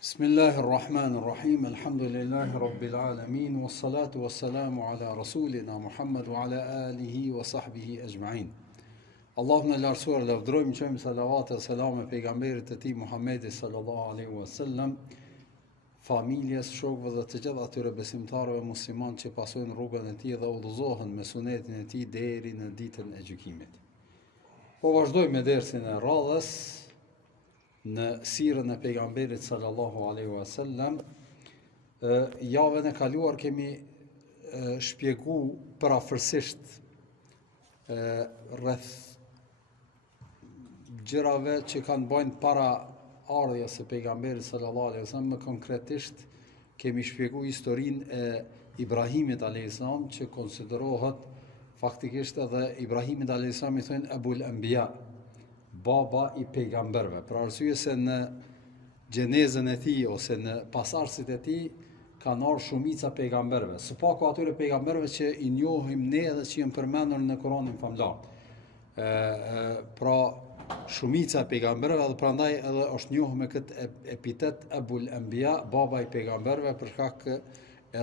Bismillahirrahmanirrahim, alhamdulillahi rabbil alamin, wassalatu wassalamu ala rasulina Muhammad wa ala alihi wa sahbihi ajma'in. Allahun e lartësuar lavdrojmë, qojmë salavat e selam e pejgamberit e tij Muhammedit sallallahu alaihi wasallam, familjes, shokëve dhe të gjithë atyre besimtarëve musliman që pasojnë rrugën e tij dhe udhëzohen me sunetin e tij deri në ditën e gjykimit. Po vazhdojmë me dersin e radhës në sirën e pejgamberit sallallahu alaihi wasallam. Javën e kaluar kemi shpjegu parafërsisht rreth gjërave që kanë bën para ardhjes së pejgamberit sallallahu alaihi wasallam. Më konkretisht kemi shpjegu historinë e Ibrahimit alayhis salam, që konsiderohet faktikisht edhe Ibrahimit alayhis salam i thonë Abul Anbiya, baba i pejgamberve, për arsye se në gjenezën e tij ose në pasardhësit e tij kanë ardhur shumica pejgamberve, së paku atyre pejgamberve që i njohim ne dhe që janë përmendur në Kur'anin famlar. Pra shumica pejgamberve, dhe prandaj edhe është njohur me këtë epitet Abul Anbiya, baba i pejgamberve, për shkak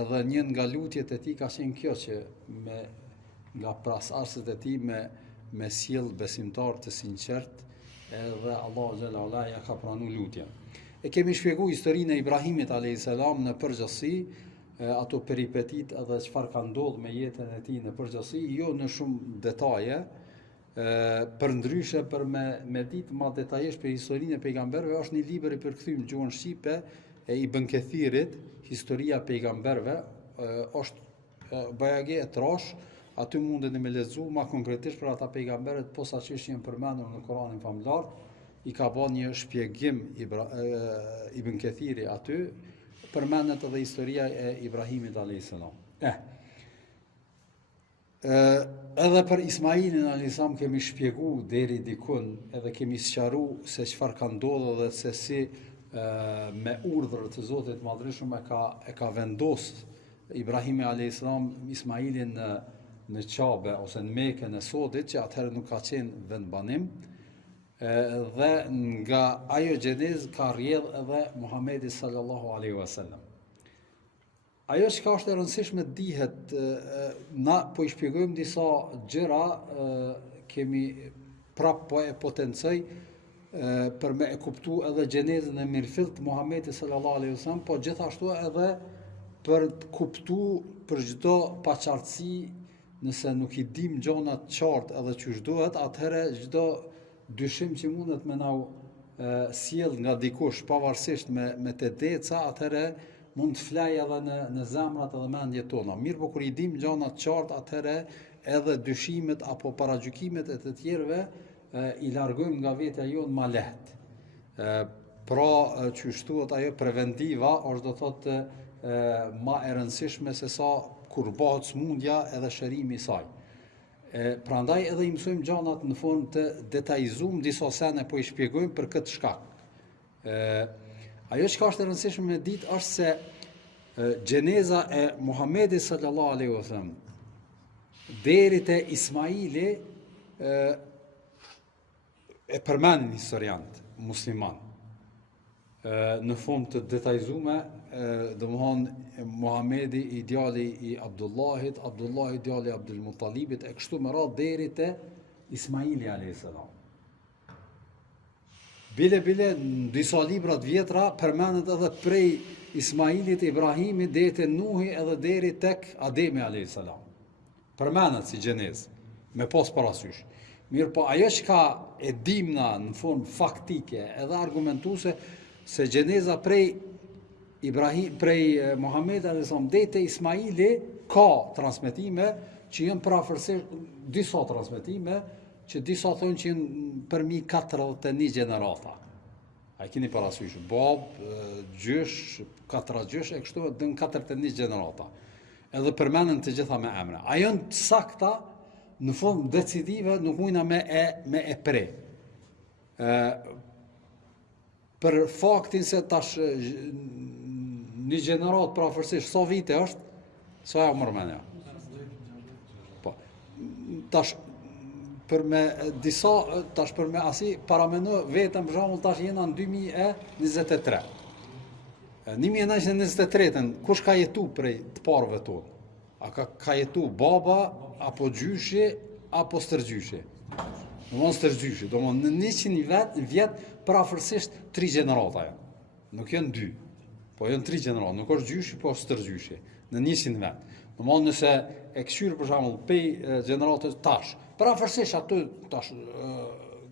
edhe një nga lutjet e tij ka qenë kjo që nga pasardhësit e tij me sjell besimtar të sinqert, edhe Allahu xhala ualla ja ka pranuar lutjen. E kemi shpjeguar historinë e Ibrahimit alayhis salam në përgjithësi, ato peripetit edhe çfarë ka ndodhur me jetën e tij në përgjithësi, jo në shumë detaje, përndryshe për me ditë më detajisht për historinë e pejgamberëve, është një libër i përkthyer në gjuhën shqipe e Ibn Kathirit, Historia e pejgamberëve, është bajage e trosh. Aty mundet me lexu ma konkretisht për ata pejgamberët posaçërisht janë përmendur në Kur'anin famlar. I ka bën një shpjegim Ibn Kathiri aty, përmendet edhe historia e Ibrahimit alayhis salam. Edhe për Ismailin alayhis salam kemi shpjegu deri dikun, edhe kemi sqaru se çfarë ka ndodhur dhe se si me urdhër të Zotit Madhërisht e ka vendosur Ibrahimi alayhis salam Ismailin në Qabe ose në Mekën e Sodit, që atëherë nuk ka qenë vendbanim, dhe nga ajo gjenezë ka rrjedh edhe Muhamedi sallallahu alaihi wasallam. Ajo që ka është e rëndësishme dihet, na po i shpjegojmë disa gjëra, kemi prap po e potencoj për me e kuptu edhe gjenezën e mirëfillt të Muhamedit sallallahu alaihi wasallam, po gjithashtu edhe për të kuptu për çdo paqartësi. Nëse nuk i dim gjonat qartë edhe çush duhet, atëherë çdo dyshim që mundet me na sjell nga dikush pavarësisht me të deca, atëherë mund të flajë edhe në zemrat edhe mendjet tona. Mirë, po kur i dim gjonat qartë, atëherë edhe dyshimet apo paragjykimet e të tjerëve i largojmë nga vetja jonë ma lehtë. Pra, çush thuhet ajo preventiva, është do thotë ma e rëndësishme se sa kur bëhet smundja edhe shërimi i saj. Prandaj edhe i mësojmë gjanat në formë të detajzuar, disa sene po i shpjegojmë për këtë shkak. Ajo që është e rëndësishme me ditë është se gjeneza e Muhamedit sallallahu alaihi wasallam deri te Ismaili e përmendin historianët musliman në formë të detajzuar. Domthonë Muhamedi i djali i Abdullahit, Abdullahi djali i Abdul Muttalibit, e kështu me radhë deri te Ismaili alayhis salam. Bile në disa libra të vjetra përmendet edhe prej Ismailit, Ibrahimit deri te Nuhi edhe deri tek Ademi alayhis salam. Përmendet si gjenezë, me pas parasysh. Mirë, po ajo që e dimna në formë faktike edhe argumentuese se gjeneza prej Muhamedit alayhis salam deri te Ismaili ka transmetime që janë parafërsisht disa transmetime që disa thonë që janë përmi 41 gjenerata. A keni parasysh, bab, gjysh, 4 gjysh, e kështu në 41 gjenerata. Edhe përmenden të gjitha me emra. A janë të sakta në formë decisive, nuk mujna me e pre. Për faktin se tash një gjenerat parafërsisht sa vite është, sa ja mërmenja. Po, tash për me disa, tash për me asi paramenu vetëm për shembull tash jena në 2023. 1923-ën, kush ka jetu prej të parëve tonë? A ka jetu baba, apo gjyshi, apo stërgjyshi? Domthon stërgjyshi, domthon në 100 vjet parafërsisht 3 gjenerata janë. Nuk janë 2, po janë 3 gjenerata, nuk është gjyshi, po stërgjyshi, në 100 vet. Domthon nëse e këshyr për shembull pej gjeneratës tash, parafërsisht aty tash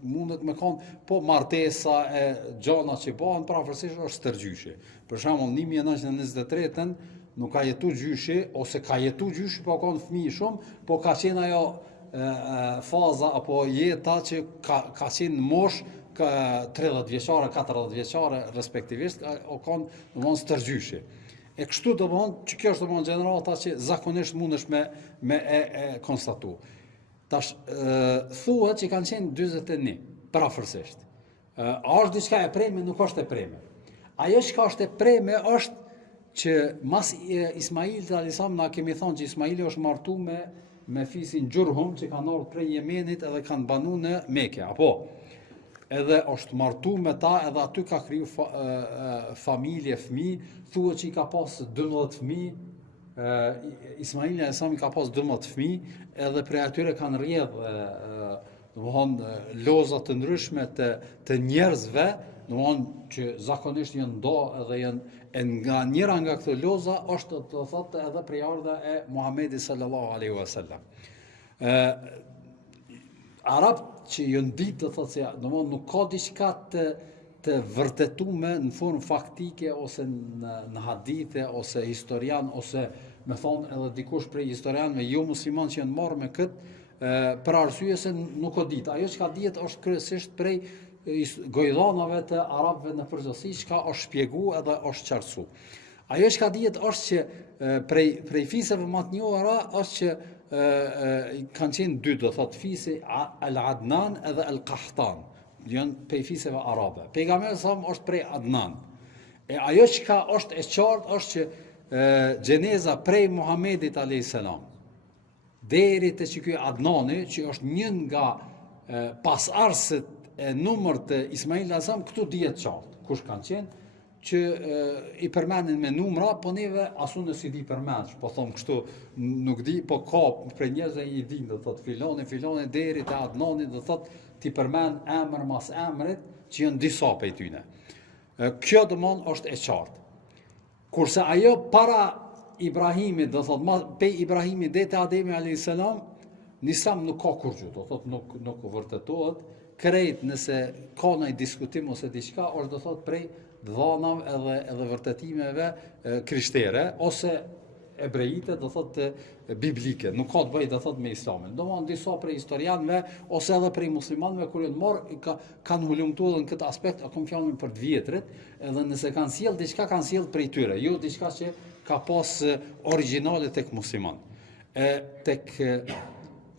mundet me kanë po martesa e gjana që bëhen, parafërsisht është stërgjyshi. Për shembull 1923-ën nuk ka jetu gjyshi, ose ka jetu gjyshi, po ka fëmijë shumë, po ka qenë ajo faza apo jeta që ka qenë mosh 30 vjeçare, 40 vjeçare respektivisht, o kanë domthon stërgjyshi. E kështu domthon që kjo është domthon gjenerata që zakonisht mundesh me konstatu. Tash thuhet që kanë qenë 41 parafërsisht. A është diçka e preme? Nuk është e preme. Ajo që është e preme është që mas Ismailit alayhis salam na kemi thonë që Ismaili është martu me fisin Gjurhum që kanë ardhur prej Jemenit edhe kanë banu në Mekë, apo edhe është martu me ta, edhe aty ka kriju familje, fëmijë, thuhet që i ka pas 12 fëmijë. Ismaili alayhis salam i ka pas 12 fëmijë, edhe prej atyre kanë rrjedhë domthon loza të ndryshme të njerëzve, domthon që zakonisht janë ndo edhe janë nga njëra nga këto loza është të thotë edhe prej ardha e Muhamedit sallallahu alaihi wasallam. Arabt që janë ditë të thotë se domthon nuk ka diçka të vërtetuar në formë faktike ose në hadithe ose historian ose me thonë edhe dikush prej historianëve jo musliman që janë marrë me këtë për arsye se nuk o ditë. Ajo që ka dihet është kryesisht prej gojllanave të arabëve në përgjithësi, që është shpjegu edhe është qartësu. Ajo që ka dihet është që prej fiseve më të njohura është që kanë qenë 2, do thotë fisi Al-Adnan edhe Al-Qahtan. Janë prej fiseve arabe. Pejgamberi sa është prej Adnan. E ajo që është e qartë është që gjeneza prej Muhamedit alayhis salam deri te që ky Adnani, që është një nga pasardhësit e numërt të Ismailit alayhis salam, këtu dihet qartë kush kanë qenë, që i përmendin me numra, po neve asu nësi di përmendsh, po thom kështu nuk di, po ka për njerëzve i din, do thot filoni deri te Adnani, do thot ti përmend emër mas emrit që janë disa prej tyre. Kjo domon është e qartë. Kurse ajo para Ibrahimit, do thot pe Ibrahimit deri te Ademi alayhis salam, nisam nuk ka kurrë, do thot nuk vërtetohet. Krejt nëse ka ndonjë diskutim ose diçka, është do thot prej dhanave edhe vërtetimeve krishtere ose ebrejite, do thot biblike, nuk ka të bëjë do thot me islamin. Domthon disa prej historianëve ose edhe prej muslimanëve kur janë marrë kanë hulumtuar në këtë aspekt, apo fjalën për të vjetrit, edhe nëse kanë sjell diçka kanë sjell prej tyre, jo diçka që ka pas origjinale tek musliman. Tek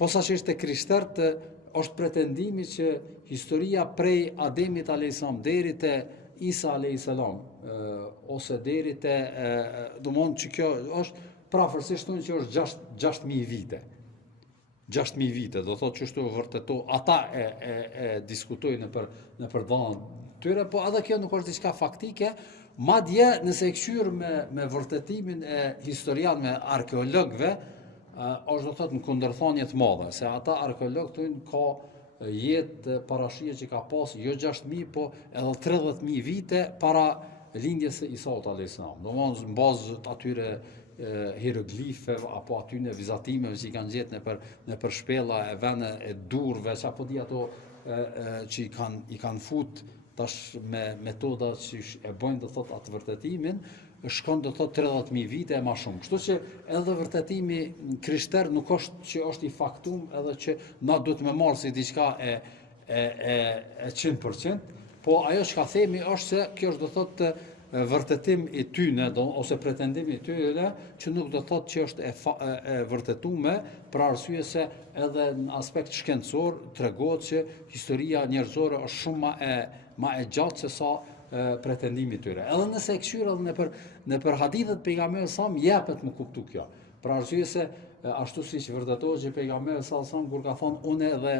posaçërisht tek krishterët është pretendimi që historia prej Ademit alayhis salam deri te Isa alayhis salam ose deri te domthon që kjo është prafërsisht thonë që është 6000 vite. 6000 vite, do thotë që është vërteto, ata e diskutojnë në për dhënën tyre, po edhe kjo nuk është diçka faktike, madje nëse e këshyr me vërtetimin e historianëve arkeologëve, është do thotë në kundërthonje të madhe, se ata arkeologët thonë ka jetë parashije që ka pas jo 6000, po edhe 30000 vite para lindjes së Isaut alayhis salam. Domthon në bazë të atyre hieroglifeve apo atyre vizatimeve që i kanë gjetë nëpër shpella e vende e durve, apo di ato që i kanë fut tash me metoda që e bojnë do thotë atë vërtetimin, shkon do thotë 30000 vite e më shumë. Kështu që edhe vërtetimi krishter nuk është që është i faktum edhe që na duhet me marrë si diçka e 100%, po ajo që ka themi është se kjo është do thotë vërtetim i tyne ose pretendimi i tyre që nuk do thotë që është e vërtetuar, për arsye se edhe në aspekt shkencor tregohet që historia njerëzore është shumë më e gjatë se sa pretendimi tyre. Edhe nëse e këshyr edhe nëpër hadithet pejgamberit sa jepet më kuptu kjo. Për arsye se ashtu siç vërtetohet që pejgamberi sa kur ka thonë unë edhe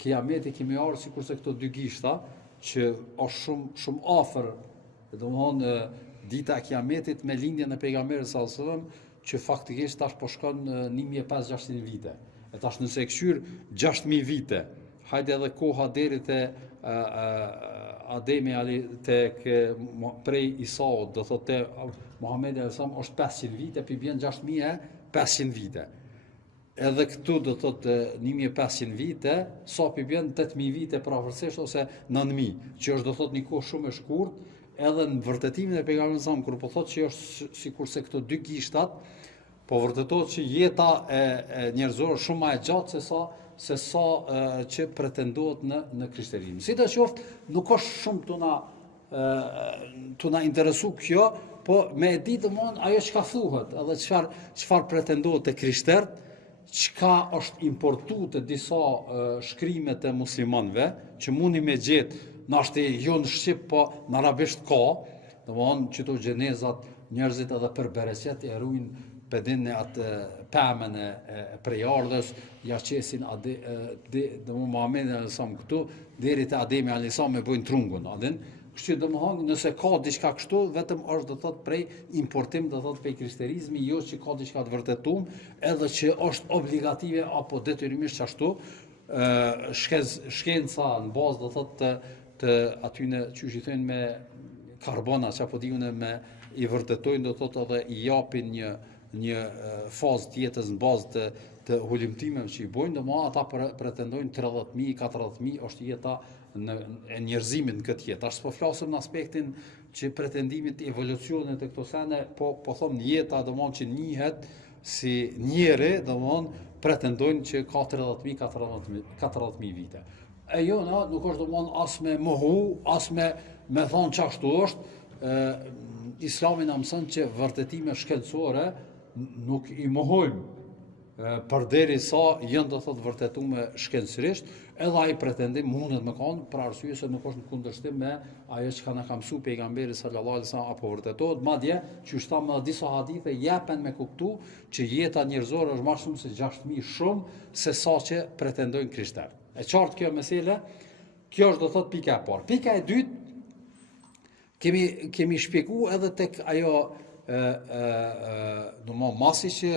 kiameti kemi ardhur sikurse këto dy gishta që është shumë afër, domthon dita e Kiametit me lindjen e pejgamberit sallallahu alajhi wasallam, që faktikisht tash po shkon 1500-1600 vite. E tash nëse e këshyr 6000 vite, hajde edhe koha deri te Ademi prej Isaut, do thotë Muhamedi alayhis salam është 500 vite, pi bjen 6500 vite. Edhe këtu do thotë 1500 vite, sa pi bjen 8000 vite prafërsisht ose 9000, që është do thotë një kohë shumë e shkurtë, edhe në vërtetimin e pejgamberit sa kur po thotë që është sikurse këto dy gishtat, po vërtetohet që jeta e njerëzore shumë më e gjatë se sa që pretendohet në krishterinë. Sidoqoftë, nuk është shumë të na interesu kjo, po me e ditë domthonë ajo çka thuhet, edhe çfarë pretendohet te krishterët, çka është importuar te disa shkrime të muslimanëve, që mundi me gjetë, nashti jo në shqip, po në arabisht ka, domthonë qëto gjenezat, njerëzit edhe për bereqet e ruajnë pedin e atë pemën e prejardhës, ja qesin Muhamedi alayhis salam këtu, deri te Ademi alayhis salam me bojnë trungun, adin. Kështu domethënë nëse ka diçka kështu, vetëm është do thotë prej importim, do thotë prej krishterizmi, jo që ka diçka të vërtetuar, edhe që është obligative apo detyrimisht ashtu, shkenca në bazë do thotë të atyne që i thënë me karbona, që apo diune me i vërtetojnë, do thotë edhe i japin një fazë tjetës në bazë të hulimtimeve që i bojnë, dhe ma ata pretendojnë 30.000, 40.000 është jeta e njerëzimit në këtë jetë. Ashtë po flasëm në aspektin që pretendimit evolucionit të këto sene, po thom një jeta dhe që njihet si njeri, dhe pretendojnë që ka 30.000, 40.000 vite. E jo, nuk është dhe as me mohu, as me thonë që ashtu është, Islami na mëson që vërtetime shkencore nuk i mohojmë, përderisa janë do thotë vërtetuar shkencërisht, edhe ai pretendim mundet me kanë për arsye se nuk është në kundërshtim me ajo që na ka mësuar pejgamberi sallallahu alajhi wasallam apo vërtetohet, madje që shtam me disa hadithe japen me kuptu që jeta njerëzore është më shumë se 6000 shumë se sa që pretendojnë krishterët. E qartë kjo mesele, kjo është do thotë pika e parë. Pika e dytë, kemi shpjeguar edhe tek ajo masi që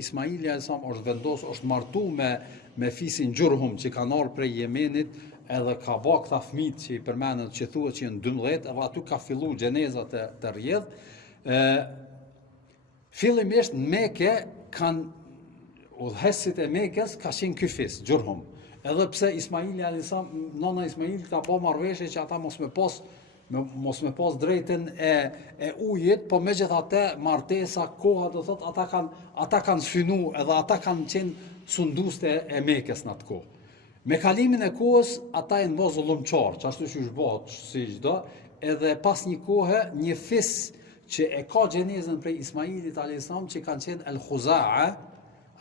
Ismaili alayhis salam është vendos, është martu me fisin Gjurhum që kanë ardhur prej Jemenit, edhe ka bë këta fëmijë që i përmendet që thuhet që janë 12, edhe aty ka filluar xheneza të rrjedh. Fillimisht në Mekë kanë udhëheqësit e Mekës ka qenë ky fis Gjurhum. Edhe pse Ismaili alayhis salam, nona Ismail ka bë marrëveshje që ata mos me pas drejtën e ujit, po megjithatë martesa, koha do thotë ata kanë synu, edhe ata kanë qenë sunduste e Mekës në atë kohë. Me kalimin e kohës ata janë bërë zullumçar, çashtu që është bërë si çdo, edhe pas një kohe një fis që e ka gjenezën prej Ismailit alayhis salam që kanë qenë El Khuza'a,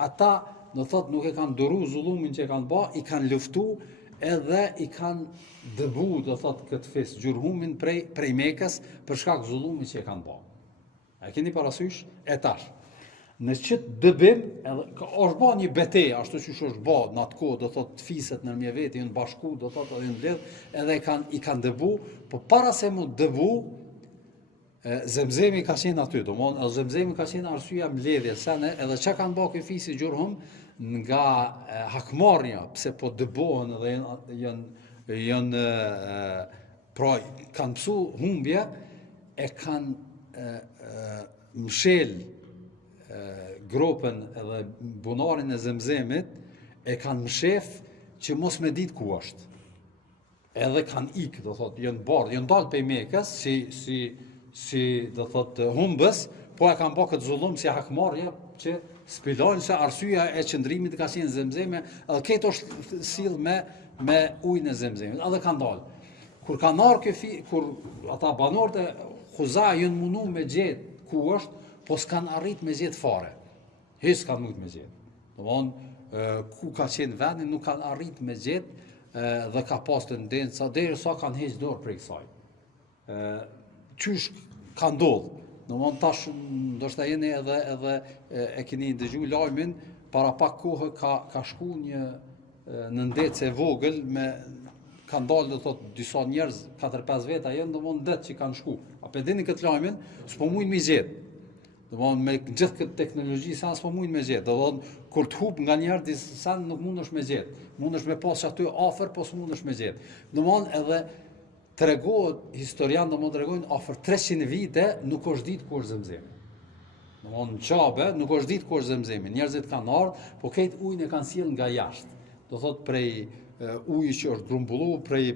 ata do thotë nuk e kanë duru zullumin që e kanë bërë, i kanë luftu edhe i kanë dëbu, do thotë këtë fis Gjurhumin prej Mekës për shkak zullumit që e kanë bërë. A keni parasysh? E tash. Në qëtë dëbim, është bërë një betejë, ashtu që është bërë në atë kohë, do thotë fiset në mjeveti, në bashku, do thotë edhe në bledh, edhe i kanë dëbu, po para se mu dëbu, Zemzemi ka qenë aty, Zemzemi ka qenë arsyeja mbledhje, sene edhe që kanë bërë këtë fisi Gjurhum nga hakmarrja, pse po dëbohen edhe pra kanë pësu humbje, e kanë mshel gropën edhe bunarin e Zemzemit, e kanë mshef që mos me ditë ku është. Edhe kanë ikë, do thotë, janë dalë pej Mekës si do thotë humbës, po e kanë bërë këtë zullum si hakmarrje që spilojnë se arsyeja e qëndrimit ka qenë Zemzeme, edhe këtë është sill me ujin e Zemzemit, edhe kanë dalë. Kur kanë ardhur kur ata banorët e Khuza janë mundu me gjetë ku është, po s'kan arrit me gjetë fare. Hiç s'kan mujt me gjetë. Domthonë ku ka qenë vendi nuk kanë arrit me gjetë dhe ka pas tendenca derisa kanë heqë dorë prej kësaj. Qysh ka ndodhur. Domthonë tash ndoshta jeni edhe e keni dëgjuar lajmin, para pak kohë ka shku një në ndecë e vogël me kanë dalë do thotë disa njerëz 4-5 veta janë domon det që kanë shku. A pe dini këtë lajmin, s'po mujnë me gjet. Domon me gjithë këtë teknologji sa s'po mujnë me gjet. Domon kur të hub nganjëherë disa nuk mundesh me gjet. Mundesh me pas aty afër, po s'mundesh me gjet. Domon edhe tregohet historian domon tregojnë afër 300 vite nuk është ditë ku është Zemzemi. Domon në Qabe nuk është ditë ku është Zemzemi. Njerëzit kanë ardhur, po këtë ujin e kanë sjell nga jashtë. Do thotë prej uji që është grumbullu prej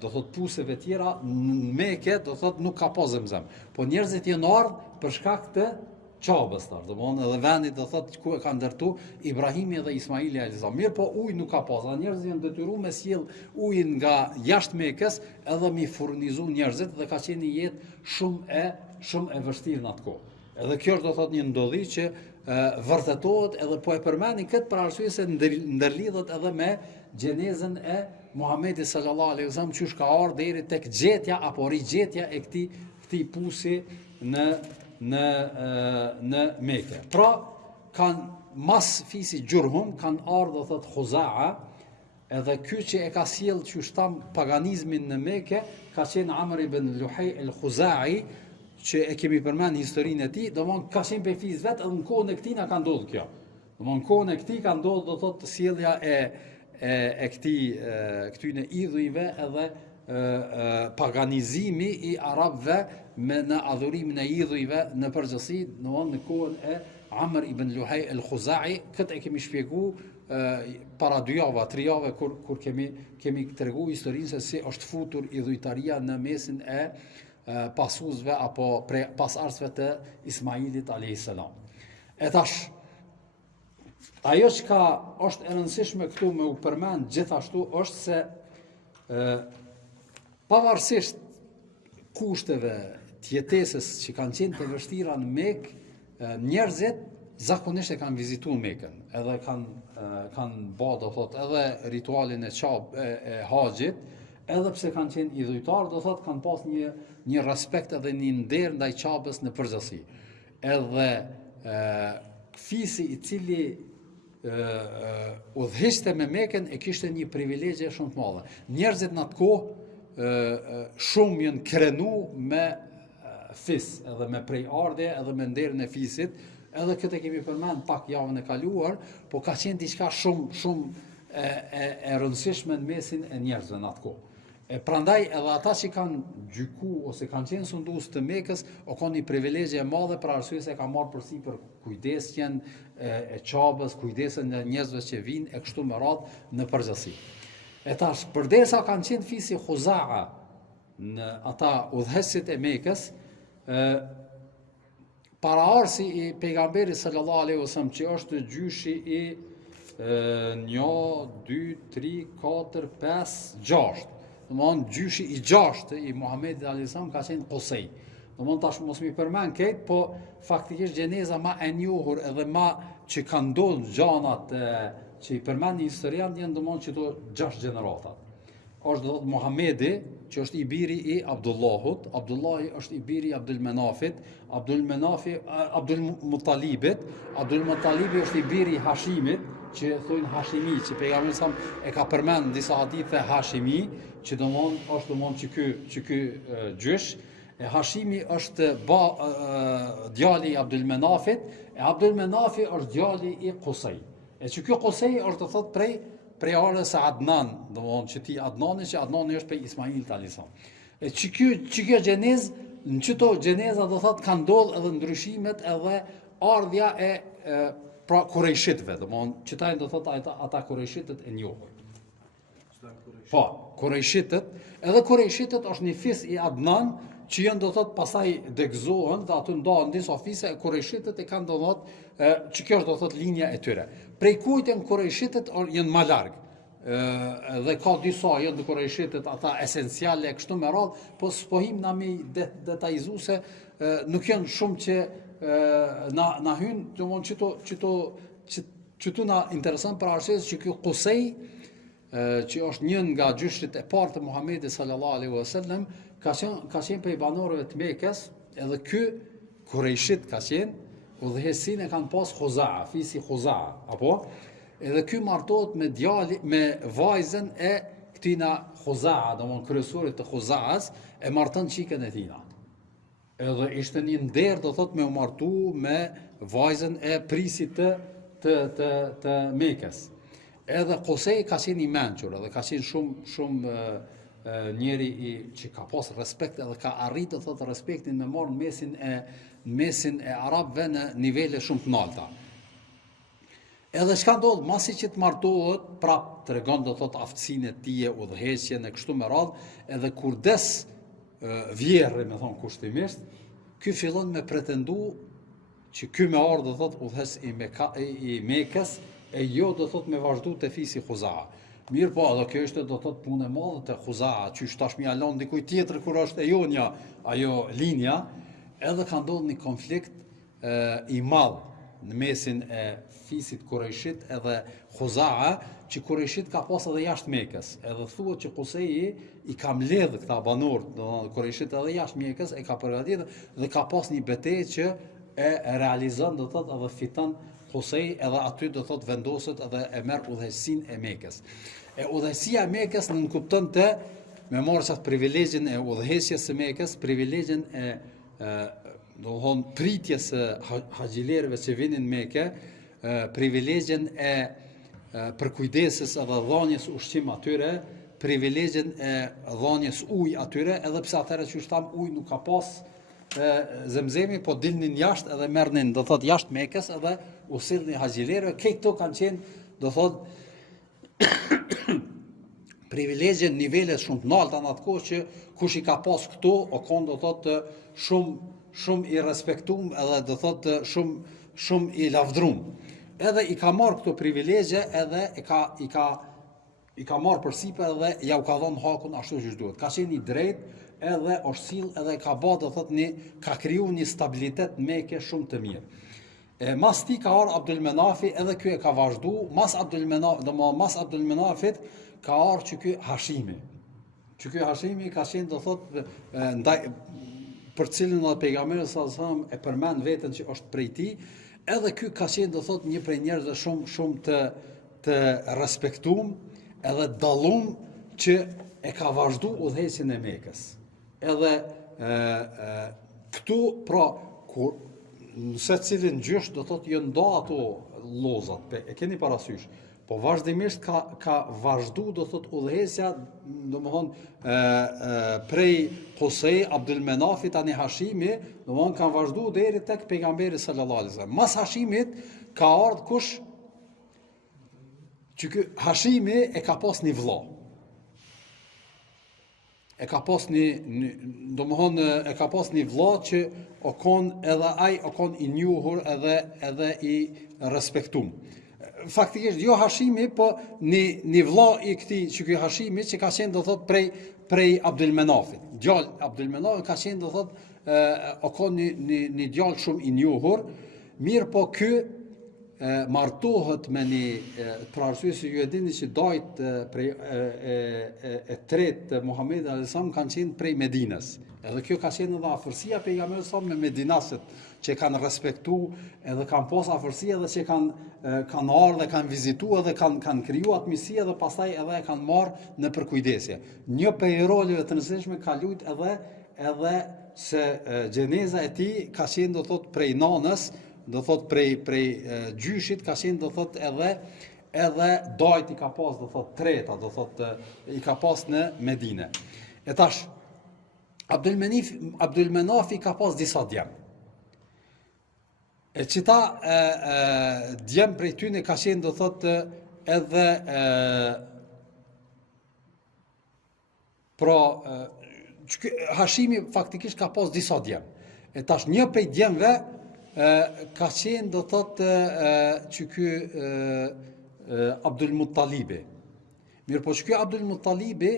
do thot puseve tjera në Mekë do thot nuk ka pas Zemzem. Po njerëzit janë ardhur për shkak të Qabës tar, domthonë edhe vendit do thot ku e kanë ndërtu Ibrahimi dhe Ismaili alayhis salam. Mirë, po ujë nuk ka pas. Njerëzit janë detyruar me sjell ujin nga jashtë Mekës edhe mi furnizu njerëzit dhe ka qenë një jetë shumë e vështirë në atë kohë. Edhe kjo do thot një ndodhi që vërtetohet edhe po e përmendin këtë për arsye se ndërlidhet edhe me gjenezën e Muhamedit sallallahu alaihi wasallam që ka ardhur deri tek gjetja apo rigjetja e këtij pusi në Mekë. Pra kanë mas fisi Gjurhum kanë ardhur thot Khuza'a, edhe ky që e ka sjell që shtam paganizmin në Mekë ka qenë Amr ibn Luhay al-Khuza'i, që e kemi përmend historinë e tij, domthon ka qenë pe fiz vet, edhe në kohën e këtij na ka ndodhur kjo. Domthon në kohën e këtij ka ndodhur do thotë sjellja e këtyne idhujve edhe paganizimi i arabëve në adhurimin e idhujve në përgjithësi, domthon në kohën e Amr ibn Luhay al-Khuza'i. Këtë e kemi shpjeguar para 2 javë, 3 javë kur kemi treguar historinë se si është futur idhujtaria në mesin e pasuzve apo pasarsve të Ismailit alayhis salam. E tash ajo që është e rëndësishme këtu me u përmend gjithashtu është se pavarësisht kushteve të jetesës që kanë qenë të vështira në Mekë, njerëzit zakonisht e kanë vizituar Mekën, edhe kanë bërë do thotë edhe ritualin e haxhit, edhe pse kanë qenë idhujtar, do thotë kanë pas një respekt edhe një nder ndaj Qabës në përgjithësi. Edhe fisi i cili udhëhiqte me Mekën e kishte një privilegje shumë të madhe. Njerëzit në atë kohë shumë janë krenu me fis, edhe me prejardhje, edhe me nderin e fisit, edhe këtë kemi përmend pak javën e kaluar, po ka qenë diçka shumë e rëndësishme në mesin e njerëzve në atë kohë. Prandaj edhe ata që kanë gjyku ose kanë qenë sundues të Mekës, o kanë një privilegje e madhe për arsye se ka marrë përsipër kujdesjen e Qabës, kujdesën e njerëzve që vinë e kështu me radhë në përgjithësi. E tash, përdesa kanë qenë fisi Khuza'a në ata udhëheqësit e Mekës, paraardhësi i pejgamberit sallallahu alaihi wasallam që është gjyshi i 1, 2, 3, 4, 5, 6. Domthon gjyshi i 6 i Muhamedit alayhis salam ka qenë Qusay. Domthon tash mos mi përmend këtë, po faktikisht gjeneza më e njohur edhe më që kanë ndodhur gjanat që i përmendin historian janë domthon çdo 6 gjeneratat. Është do thotë Muhamedi, që është i biri i Abdullahut, Abdullahi është i biri i Abdul Menafit, Abdul Muttalibit, Abdul Muttalibi është i biri i Hashimit, që thonë Hashimi, që pejgamberi sa e ka përmend në disa hadithe Hashimi, që domthon që ky gjysh, e Hashimi është djali i Abdul Menafit, e Abdul Menafi është djali i Qusay. E që ky Qusay është do thotë prej arës e Adnan, domthon që ti Adnani, që Adnani është prej Ismailit alayhis salam. E që kjo gjenezë, në çdo gjeneza do thotë kanë ndodhur edhe ndryshimet edhe ardhja e pra Kurejshitëve, domthon që do thotë ata Kurejshitët e njohur. Po, Kurejshitët, edhe Kurejshitët është një fis i Adnan që janë do thotë pasaj degëzohen dhe aty ndahen disa fise e Kurejshitët e kanë do thotë që kjo është do thotë linja e tyre. Prej kujtën Kurejshitët janë më larg. Dhe ka disa janë të Kurejshitët ata esenciale kështu me radhë, po s'pohim na me detajzuese nuk janë shumë që na hyn, domthon çto na intereson për arsye që ky Qusay që është një nga gjyshrit e parë të Muhamedit sallallahu alaihi wasallam ka qenë prej banorëve të Mekës, edhe ky Kurejshit ka qenë udhëheqësinë e kanë pas Khuza'a, fisi Khuza'a, apo Edhe ky martohet me vajzën e këtina Huza'a, domthonë kryesurit të Huza'as, e marton çikën e tina. Edhe ishte një nder, do thot, me u martu me vajzën e prisit të Mekës. Edhe Kusej ka qenë i mençur, edhe ka qenë shumë njeri që ka pas respekt edhe ka arritë të thotë respektin me marrë në mesin e arabëve në nivele shumë të larta. Edhe çka ndodh, masi që të martohet, prap tregon do thotë aftësinë e tij, udhëheqjen e kështu me radhë, edhe kur des vjerri, me thon kushtimisht, ky fillon me pretendu që ky me ardhë do thotë udhëhes i Mekës, e jo do thotë me vazhdu te fisi Huza'a. Mirë po, edhe kjo është do thotë punë e madhe te Huza'a, qysh tash mi alon dikujt tjetër kur është e jonja ajo linja, edhe ka ndodhur një konflikt i madh në mesin e fisit Kurejshit edhe Huza'a, që Kurejshit ka pas edhe jashtë Mekës. Edhe thuhet që Kuseji i ka mbledh këta banor, domethënë Kurejshit edhe jashtë Mekës e ka përgatitur dhe ka pas një betejë që e realizon do thotë edhe fiton Kusej, edhe aty do thotë vendoset edhe e merr udhëheqësinë e Mekës. E udhëheqësia e Mekës nënkupton të me marrë çat privilegjin e udhëheqjes së Mekës, privilegjin e domthonë pritjes së haxhilerëve që vinin në Mekë, privilegjin e përkujdesjes edhe dhënies ushqim atyre, privilegjin e dhënies ujë atyre, edhe pse atëherë që shtam ujë nuk ka pas Zemzemi, po dilnin jashtë edhe merrnin do thot jashtë Mekës edhe u sillnin haxhilerëve. Këto kanë qenë do thot privilegje në nivele shumë të larta në atë kohë që kush i ka pas këto o kon do thot shumë i respektuar edhe do thot shumë i lavdrum. Edhe i ka marrë këto privilegje edhe i ka marrë përsipër edhe ja u ka dhënë hakun ashtu siç duhet. Ka qenë i drejtë edhe është sill edhe ka bë do thot ka kriju një stabilitet në Mekë shumë të mirë. Mas ti ka ardhur Abdul Menafi, edhe ky e ka vazhdu, mas Abdul Menafit ka ardhur që ky Hashimi. Që ky Hashimi ka qenë do thot për cilën edhe pejgamberi sallallahu alajhi wasallam e përmend veten që është prej tij, edhe ky ka qenë do thot një prej njerëzve shumë të respektuar edhe dallum që e ka vazhdu udhëheqjen e Mekës. Edhe këtu pra kur në secilin gjysh do thotë jo nda ato llozat, e keni parasysh, po vazhdimisht ka vazhdu do thotë udhëheqja, domethënë prej Kusej, Abdul Menafit tani Hashimi, domethënë kanë vazhdu deri tek pejgamberi sallallahu alajhi wasallam. Mas Hashimit ka ardhur kush? Që ky Hashimi e ka pas një vëlla. E ka pas e ka pas një vëlla që o kon edhe ai o kon i njohur edhe i respektuar. Faktikisht jo Hashimi, po një vëlla i këtij që ky Hashimi që ka qenë do thot prej Abdul Menafit. Djalë Abdul Menafit ka qenë do thot o kon një djalë shumë i njohur, mirë po ky martohet me një për arsye se ju e dini që dajt prej e tretë Muhamedi alayhis salam kanë qenë prej Medinës. Edhe kjo ka qenë edhe afërsia pejgamberit sa me medinaset që kanë respektu edhe kanë pas afërsi edhe që kanë ardhur dhe kanë vizituar dhe kanë kriju atmosferi edhe pastaj edhe e kanë marrë në përkujdesje. Një prej roleve të rëndësishme ka lut edhe se gjeneza e tij ka qenë do thot prej nanës, do thot prej gjyshit ka qenë do thot edhe dajt i ka pas do thot treta, do thot i ka pas në Medinë. E tash Abdul Menafi ka pas disa djem. E qita djem prej tyne ka qenë do thot edhe Hashimi faktikisht ka pas disa djem. E tash një prej djemve ka qenë do thot që ky Abdul Muttalibi. Mirë po që ky Abdul Muttalibi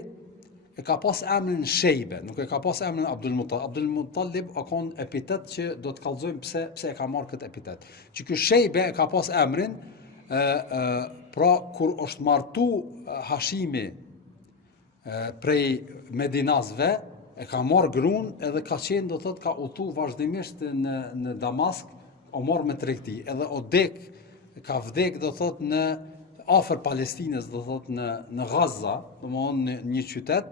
e ka pas emrin Shejbe, nuk e ka pas emrin Abdul Muttalib. Abdul Muttalib o kon epitet që do të kallëzojmë pse e ka marrë këtë epitet. Që ky Shejbe e ka pas emrin pra kur është martu Hashimi prej Medinasve, e ka marrë grun edhe ka qenë do thot ka udhtu vazhdimisht në Damask, o marrë me tregti, edhe ka vdek do thot në afër Palestinës, do thot në Gaza, domthonë në një qytet,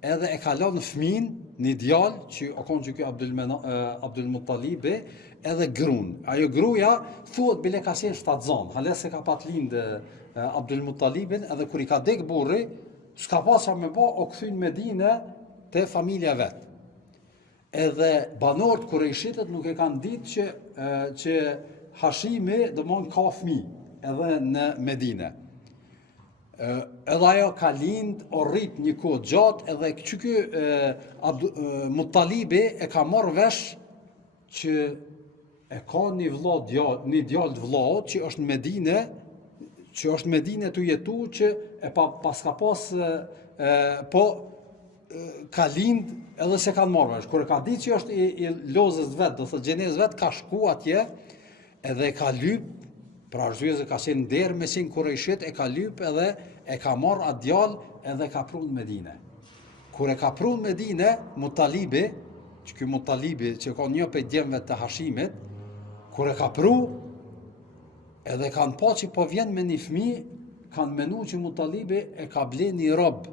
edhe e ka lënë fëmin, një djalë që o konë që ky Abdul Muttalibi, edhe grun. Ajo gruaja thuhet bile ka qenë shtatzon, halese ka pat lind Abdul Muttalibin, edhe kur i ka dek burri, s'ka pas çfarë me bë, o kthyn në Medinë te familja vet. Edhe banorët kurejshitët nuk e kanë ditë që Hashimi domon ka fëmijë edhe në Medinë. Edhe ajo ka lind, o rrit një kohë gjatë, edhe që ky Muttalibi e ka marrë vesh që e ka një djalë të vllaut që është në Medinë të jetu që e pas ka pas ka lind edhe se kanë marrë vesh. Kur e ka ditë që është i lozës vet, do thotë gjenezës vet, ka shku atje edhe e ka lyp, pra arsye se ka qenë derë me qenë kurejshit, e ka lyp edhe e ka marrë atë djalë edhe ka pru në Medinë. Kur e ka pru në Medinë, Muttalibi, që ky Muttalibi që ka një prej djemve të Hashimit, kur e ka pru, edhe kanë pa që po vjen me një fëmijë, kanë menu që Muttalibi e ka ble një rob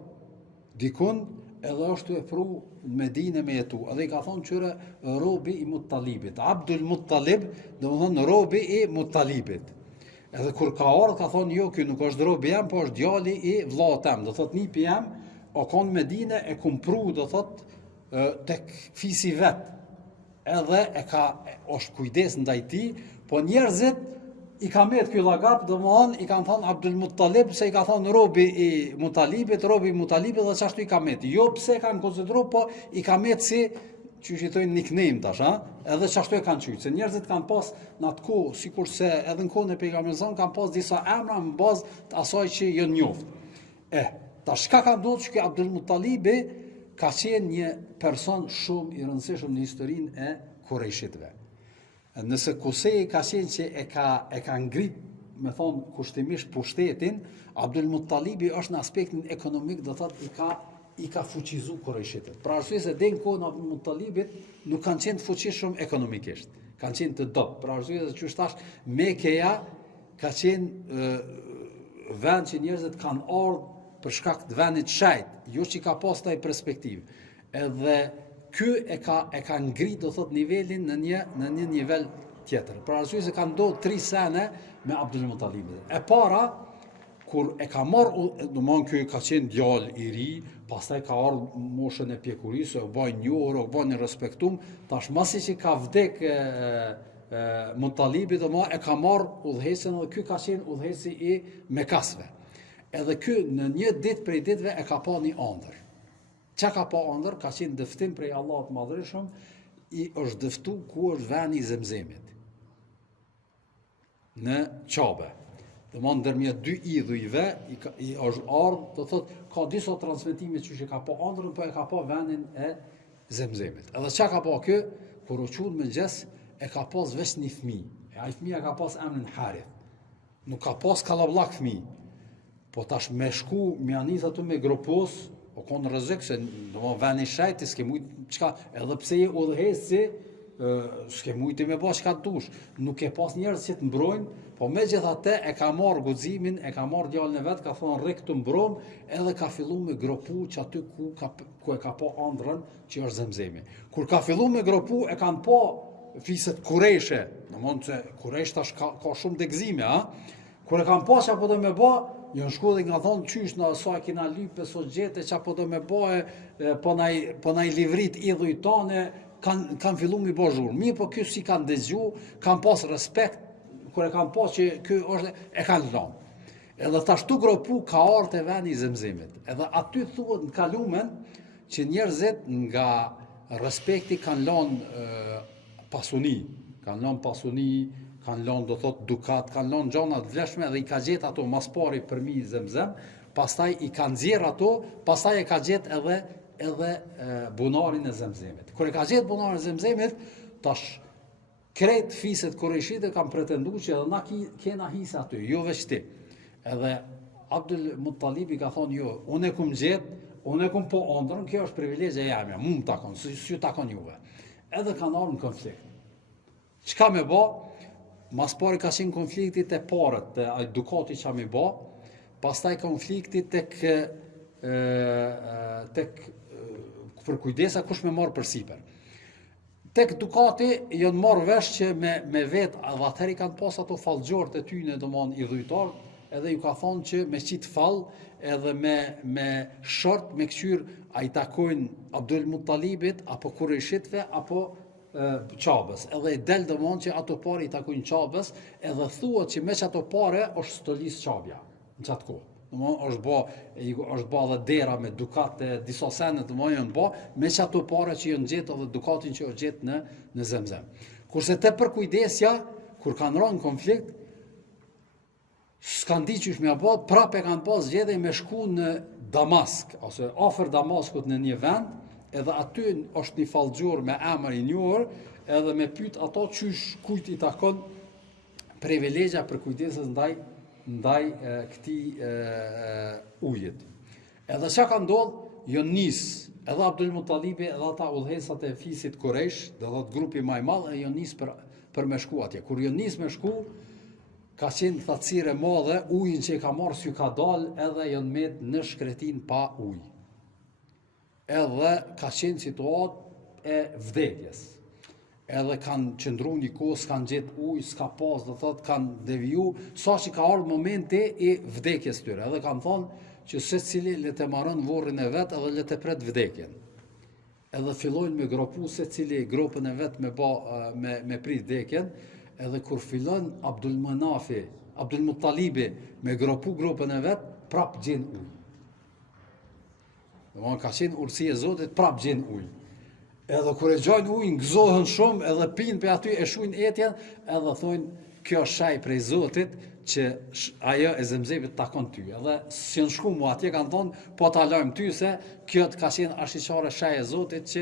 dikun, edhe është e pru në Medinë me jetu. Edhe i ka thonë qyre robi i Muttalibit. Abdul Muttalib, dhe më thonë robi i Muttalibit. Edhe kur ka ardhë, ka thonë, jo, ky nuk është robi jam, po është djali i vllaut tem. Do thotë nipi jam, o konë Medinë e kumpru, do thotë, tek fisi vet. Edhe është kujdes ndaj tij, po njerëzit i ka met ky llagap, domthonë i kanë thënë Abdul Muttalib, se i ka thënë robi i Muttalibit, dhe çashtu i ka met. Jo pse kanë konsideruar, po i ka met si që i thojnë nickname tash, edhe çashtu e kanë qujtë. Se njerëzit kanë pas në atë kohë, sikurse edhe në kohën e pejgamberit kanë pas disa emra në bazë të asaj që jo njoft. Tash çka ka ndodhur që ky Abdul Muttalibi ka qenë një person shumë i rëndësishëm në historinë e Kurejshitëve. Nëse Kusej ka qenë që e ka ngrit, me thonë kushtimisht pushtetin, Abdul Muttalibi është në aspektin ekonomik, do thotë i ka fuqizu Kurejshitët. Pra arsye se dhe në kohën e Abdul Muttalibit nuk kanë qenë të fuqishëm ekonomikisht, kanë qenë të dobët. Pra arsye se që thash Mekeja ka qenë vend që njerëzit kanë ardhur për shkak të vendit shajt, jo që ka pas taj perspektivë. Edhe ky e ka ngrit, do thot, nivelin në një nivel tjetër. Pra arsye se kanë ndodhur 3 sene me Abdul Muttalibin. E para, kur e ka marrë, domthon ky ka qenë djalë i ri, pastaj ka ardhur moshën e pjekurisë, u bë njohur, u bë respektum, tash masi që ka vdek Muttalibi, domthon e ka marrë udhëhecën dhe ky ka qenë udhëheci i Mekasve. Edhe ky në një ditë prej ditëve e ka pa një ëndër. Çka ka pa ëndër? Ka qenë dëftim prej Allahut të Madhërisëm, i është dëftu ku është veni i Zemzemit. Në Qabe. Domthon ndërmjet 2 idhujve i është ardhur, do thotë ka disa transmetime që ka pa ëndrën, po e ka pa vendin e Zemzemit. Edhe çka ka pa ky? Kur u çuan mëngjes, e ka pas veç një fëmijë. Ai fëmia ka pas emrin Harith. Nuk ka pas kallabllak fëmijë. Po tash me shku, me anis ato me gropos, o konë rrezik se do veni shajti, s'ke mujt çka, edhe pse je udhëheci, s'ke mujt me bë çka dush. Nuk e pas njerëz që të mbrojnë, po megjithatë e ka marr guximin, e ka marr djalin e vet, ka thonë rre këtu mbrom, edhe ka filluar me gropu që aty ku e ka pa ëndrrën që është Zemzemi. Kur ka filluar me gropu, e kanë pa fiset Kurejshe, domthonjë se Kurejsh tash ka shumë degëzime, Kur e kam pa që apo do me bë, janë shku dhe nga thonë qysh në asaj kina lype so gjete që apo do me bë, po na i livrit idhuj tane, kanë fillu mi bë zhurmë. Mi po kjo si kanë dëgju, kanë pas respekt, kur e kam pa që kjo është, e kanë lënë. Edhe tashtu gropu ka ardhur e veni i Zemzemit. Edhe aty thuhet në kalumen që njerëzit nga respekti kanë lënë pasuni, kanë lënë do thot dukat, kanë lënë gjona të vlefshme dhe i ka gjetë ato mas pari përmi Zemzem, pastaj i kanë nxjerr ato, pastaj e ka gjetë edhe bunarin e Zemzemit. Kur e ka gjetë bunarin e Zemzemit, tash krejt fiset Kurejshit kanë pretenduar që edhe na kena hise aty, jo veç ti. Edhe Abdul Muttalibi ka thonë jo, unë e kum gjetë, unë e kum po ëndrrën, kjo është privilegje jame, mu më takon, si ju takon juve. Edhe kanë ardhur në konflikt. Çka me bë? Mas pari ka qenë konfliktit e parët, ai dukati që mi bë, pastaj konflikti tek për kujdesa kush me marrë përsipër. Tek dukati janë marrë vesh që me vetë, dhe atëheri kanë pas ato fallxhorët e tyne domthonjë i dhujtar, edhe ju ka thonë që me qit fall edhe me short me kqyr a i takojnë Abdul Muttalibit apo Kurejshitve apo Qabës. Edhe i del domthonjë që ato pare i takojnë Qabës, edhe thuhet që me që ato pare është stolis Qabja në qatë kohë. Është ba dhe dera me dukate, disa senet janë ba, me që ato pare që janë gjetë edhe dukatin që është gjetë në Zemzem. Kurse te për kujdesja, kur kanë rënë konflikt, s'kan di qysh me ba, prap e kanë pas gjedhje me shku në Damask, ose afër Damaskut në një vend, edhe aty është një fallxhor me emër i njohur, edhe me pyet ato qysh kujt i takon privilegja për kujdesës ndaj këtij ujit. Edhe çka ka ndodhur, jo nis, edhe Abdul Muttalibi, edhe ata udhëheqësat e fisit Kurejsh, do thotë grupi më i madh, jo nis për me shku atje. Kur jo nis me shku, ka qenë thatësire madhe, ujin që i ka marrë s'ju ka dal, edhe janë met në shkretin pa ujë. Edhe ka qenë situatë e vdekjes. Edhe kanë qëndru një kohë, s'kanë gjetë ujë, s'ka pas, do thotë kanë deviju, sa që ka ardhur momenti i vdekjes tyre. Edhe kanë thonë që secili le të marrën vorrin e vet edhe le të pret vdekjen. Edhe fillojnë me gropu secili gropën e vet me prit vdekjen, edhe kur fillon Abdul Muttalibi me gropu gropën e vet, prap gjen ujë. Domthonjë ka qenë urësia e Zotit, prap gjen ujë. Edhe kur e gjajnë ujë, gëzohen shumë, edhe pinë për aty, e shujnë etjen, edhe thonë, kjo është shaj prej Zotit, që ajo e Zemzemit takon ty. Edhe si në shku mu atje kanë thonë, po ta lajmë ty se kjo të ka qenë ashiqare shaj e Zotit, që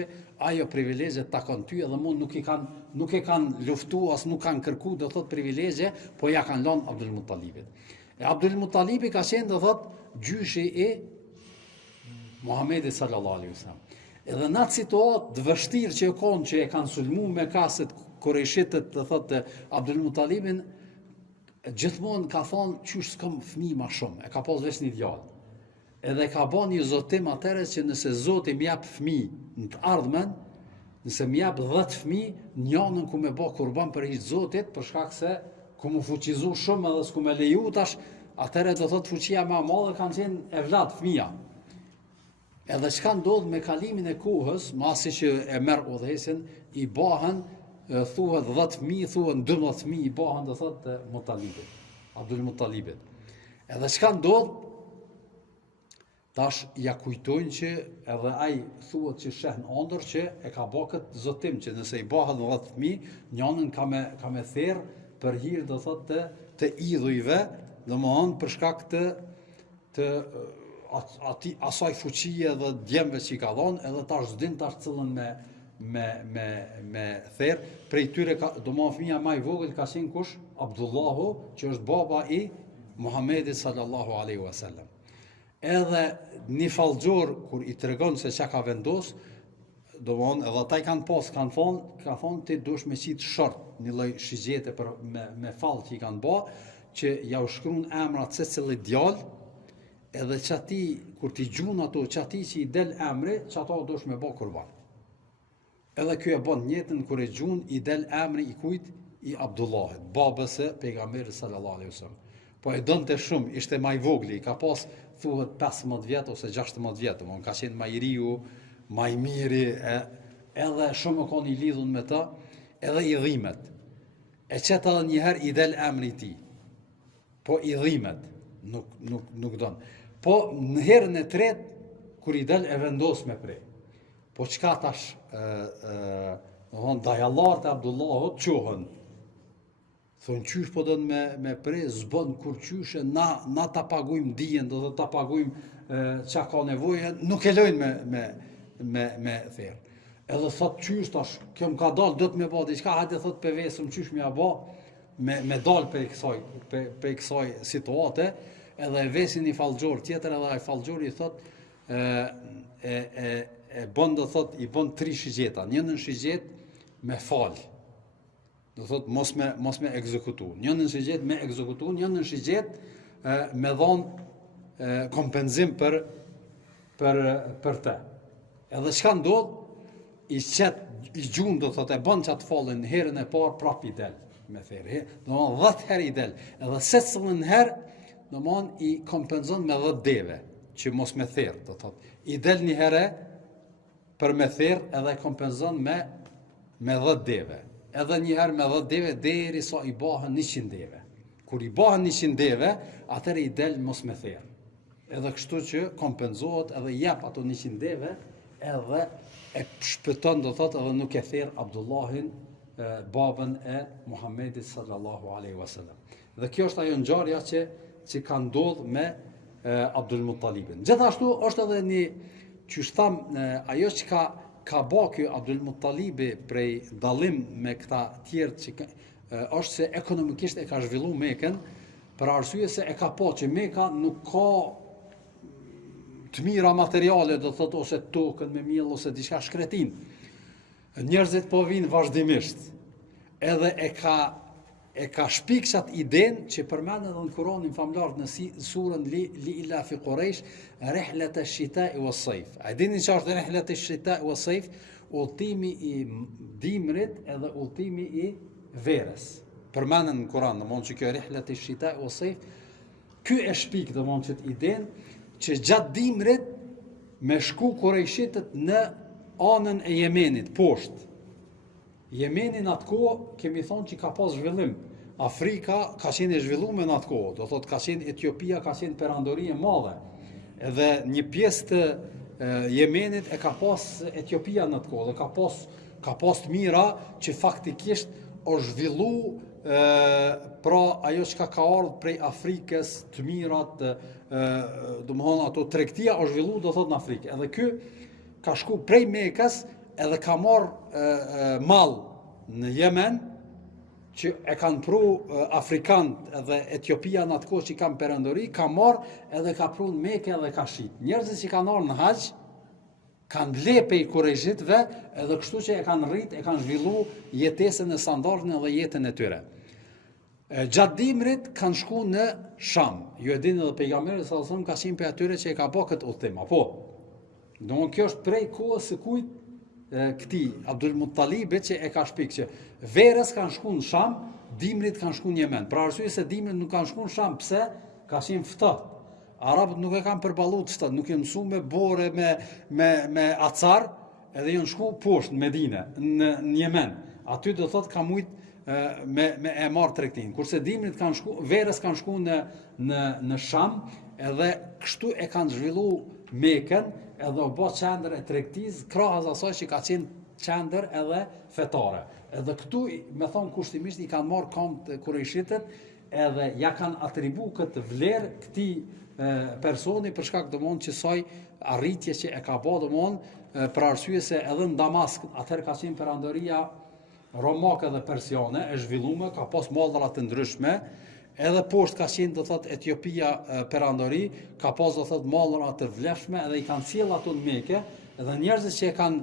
ajo privilegje takon ty, edhe mund nuk e kanë luftu, as nuk kanë kërku, do thot privilegje, po ja kanë lënë Abdul Muttalibit. E Abdul Muttalibi ka qenë, do thot, gjyshi i Muhamedit sallallahu alaihi wasallam. Edhe në atë situatë të vështirë që e konë që e kanë sulmu me kaset Kurejshitët, të thotë Abdul Muttalibin, gjithmonë ka thonë qysh s'kam fëmijë ma shumë, e ka pas veç një djalë. Edhe ka ba një zotim atëre që nëse Zoti m'jap fëmijë në të ardhmen, nëse m'jap 10 fëmijë, njënën ku me ba kurban për hiç Zotit, për shkak se ku mu fuqizu shumë edhe s'ku me leju tash, atëre do thotë fuqia ma madhe kanë qenë evlat fëmija. Edhe çka ndodh me kalimin e kohës, masi që e merr udhëheqjen, i bahen, thuhet 10.000, thuhet 12.000 i bahen, do thotë Muttalibit, Abdul Muttalibit. Edhe çka ndodh, tash ja kujtojnë që edhe ai thuhet që sheh në ëndër që e ka bë këtë zotim që nëse i bahet 10.000, njënën ka me therr për hir, do thotë të idhujve, domethënë për shkak të asaj fuqie dhe djemve që i ka dhonë, edhe tash zdin tash cëllën me therë. Prej tyre, do më fëmija ma i vogël ka qenë kush? Abdullahu, që është baba i Muhamedit sallallahu alaihi wasallam. Edhe një fallxhor, kur i tregon se çka ka vendos, do më edhe ata i kanë pas, ka thonë ti dush me qitë short, një lloj shigjete me fall që i kanë ba, që ja u shkruan emrat secili djalë, edhe qati, kur ti gjun ato, qati që i del emri, që ato dosh me bo kurban. Edhe kjo e bon njëtën, kur e gjun, i del emri i kujt? I Abdullahit, babës e pejgamberit sallallahu alaihi wasallam. Po e donte shumë, ishte ma i vogli, ka pas, thuhet 15 vjet ose 16 vjet, ka qenë ma i riu, ma i miri, edhe shumë kon i lidhun me ta, edhe i dhimet. E qëta edhe njëherë i del emri ti, po i dhimet, nuk donë. Po në herën e tretë, kur i del e vendos me prej. Po qka tash, dajallarët e Abdullahut qohën. Thonë qysh po dënë me prej, zbën kur qyshe, na ta pagujmë dijen, do të ta pagujmë qa ka nevoje, nuk e lojnë me therë. Edhe thot qysh tash, kjo më ka dalë, do të me ba diqka, hajde thot për vesëm qysh më ja ba, me dalë për i kësaj situate, edhe e vesin një fallxhor tjetër, edhe ai fallxhori thot e bën, do thot i bën 3 shigjeta. Njënën shigjet me fal, do thot mos me ekzekutu. Njënën shigjet me ekzekutu, njënën shigjet me dhon kompenzim për të. Edhe çka ndodh, i gjunë do thotë e bën çat fallin herën e parë prap i del me therë. Domthon 10 herë i del. Edhe secilën herë domthon i kompenzon me 10 deve, që mos me therë, do thotë. I del një herë për me therë edhe e kompenzon me 10 deve. Edhe një herë me 10 deve derisa i bëhen 100 deve. Kur i bëhen 100 deve, atëherë i del mos me therë. Edhe kështu që kompenzohet edhe jep ato 100 deve, edhe e shpëton do thotë edhe nuk e therë Abdullahin, babën e Muhammedit sallallahu alaihi wasallam. Dhe kjo është ajo ngjarja që ka ndodhur me Abdul Muttalibin. Gjithashtu është edhe një që tham ajo që ka bë ky Abdul Muttalibi prej dallim me këta tjerë që është se ekonomikisht e ka zhvilluar Mekën, për arsye se e ka pa që Meka nuk ka të mira materiale, do thotë, ose tokën me miell ose diçka shkretin. Njerëzit po vinë vazhdimisht. Edhe e ka shpikçat idenë që përmendet edhe në Kur'anin famlar në surën Li ila fi Quraysh, rihlat ash-shita'i was-sayf. A dini çfarë është rihlat ash-shita'i was-sayf? Udhimi i dimrit edhe udhimi i verës. Përmendet në Kur'an, domthonjë që kjo rihlat ash-shita'i was-sayf, ky e shpik domthonjë që idenë që gjatë dimrit me shku Kurejshitët në anën e Jemenit, poshtë. Jemenin atë kohë, kemi thonë që ka pas zhvillim. Afrika ka qenë e zhvilluar në atë kohë, do thotë ka qenë Etiopia, ka qenë perandori e madhe. Edhe një pjesë të Jemenit e ka pas Etiopia në atë kohë, dhe ka pas të mira që faktikisht o zhvillu pra ajo që ka ardhur prej Afrikës, të mirat, domethënë ato tregtia o zhvillu do thotë në Afrikë. Edhe ky ka shku prej Mekës edhe ka marrë mall në Yemen që e kanë pru Afrikanët edhe Etiopia në atë kohë që kanë perandori, ka marrë edhe ka pru në Mekë edhe ka shit. Njerëzit që kanë ardhur në haxh kanë ble pej Kurejshitëve edhe kështu që e kanë rrit, e kanë zhvillu jetesën e standardin edhe jetën e tyre. Gjatë dimrit kanë shku në Sham. Ju e dini edhe pejgamberi sallallahu alajhi wasallam ka qenë prej atyre që e ka bë këtë udhtim, apo? Domthonjë kjo është prej kohës së kujt këtij Abdul Muttalibit që e ka shpik që verës kanë shku në Sham, dimrit kanë shku në Yemen. Për arsye se dimrit nuk kanë shku në Sham, pse? Ka qenë ftohtë. Arabët nuk e kanë përballuar të nuk e mësuar me bore, me acar, edhe janë shku poshtë në Medinë, në Yemen. Aty do thotë ka mujt me e marr tregtin. Kurse dimrit kanë shku, verës kanë shku në Sham, edhe kështu e kanë zhvilluar Mekën, edhe u bë qendër e tregtisë, krahas asaj që ka qenë qendër edhe fetare. Edhe këtu, me thonë kushtimisht, i kanë marrë kam të Kurejshitët, edhe ja kanë atribu këtë vlerë këtij personi për shkak domthonjë që saj arritje që e ka bë domthonjë për arsye se edhe në Damask atëherë ka qenë perandoria romake dhe persiane e zhvilluar, ka pas mallra të ndryshme, edhe poshtë ka qenë do thotë Etiopia perandori, ka pas do thotë mallra të vlefshme edhe i kanë sjell ato në Mekë, edhe njerëzit që e kanë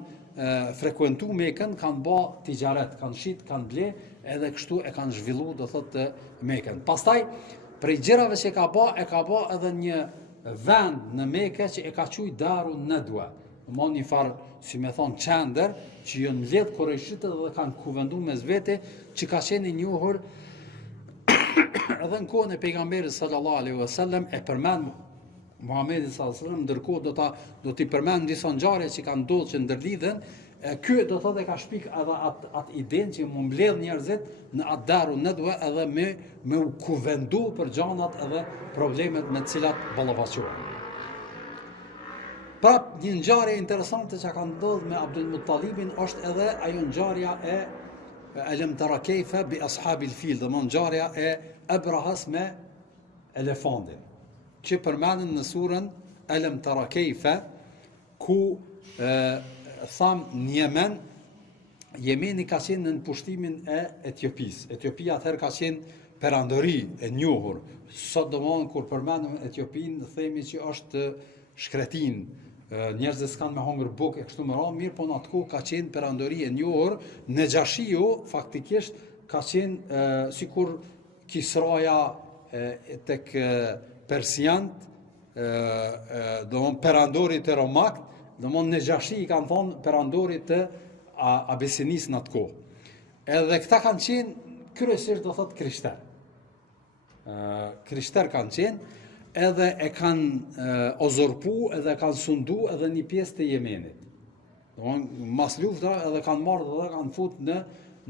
frekuentuar Mekën kanë bë tijaret, kanë shit, kanë ble, edhe kështu e kanë zhvilluar do thotë Mekën. Pastaj prej gjërave që ka bë edhe një vend në Mekë që e ka quajtur Darun Nadwa. Domthonjë një farë, si me thonë, qendër që janë mbledh Kurejshitët dhe kanë kuvenduar mes vete, që ka qenë i njohur edhe në kohën e pejgamberit sallallahu alaihi wasallam, e përmend Muhamedi sallallahu alaihi wasallam, ndërkohë do t'i përmend disa ngjarje që kanë ndodhur që ndërlidhen. Ky do thotë ka shpik edhe atë idenë që mu mbledh njerëzit në atë Darun Nadwa edhe me u kuvendu për gjanat edhe problemet me të cilat ballafaqohen. Prap një ngjarje interesante që ka ndodhur me Abdul Muttalibin është edhe ajo ngjarja e Alam tara kayfa bi ashabil fil, domthonjë ngjarja e Abrahas me elefantin, që përmenden në surën Alam tara kayfa, ku tham në Yemen, Jemeni ka qenë në pushtimin e Etiopisë. Etiopia atëherë ka qenë perandori e njohur. Sot domthonjë kur përmendëm Etiopinë, themi që është shkretin, njerëzit s'kanë me hongër bukë e kështu me radhë, mirë po në atë kohë ka qenë perandori e njohur. Nejashiu faktikisht ka qenë sikur Kisraja tek persianët, domthon perandorit të Romak, domthon Nejashi I kanë thonë perandorit të Abesinis në atë kohë. Edhe këta kanë qenë kryesisht do thotë krishter. Krishter kanë qenë, edhe e kanë ozorpu, edhe kanë sundu edhe një pjesë të Jemenit. Domthon mas lufta edhe kanë marrë dhe kanë futur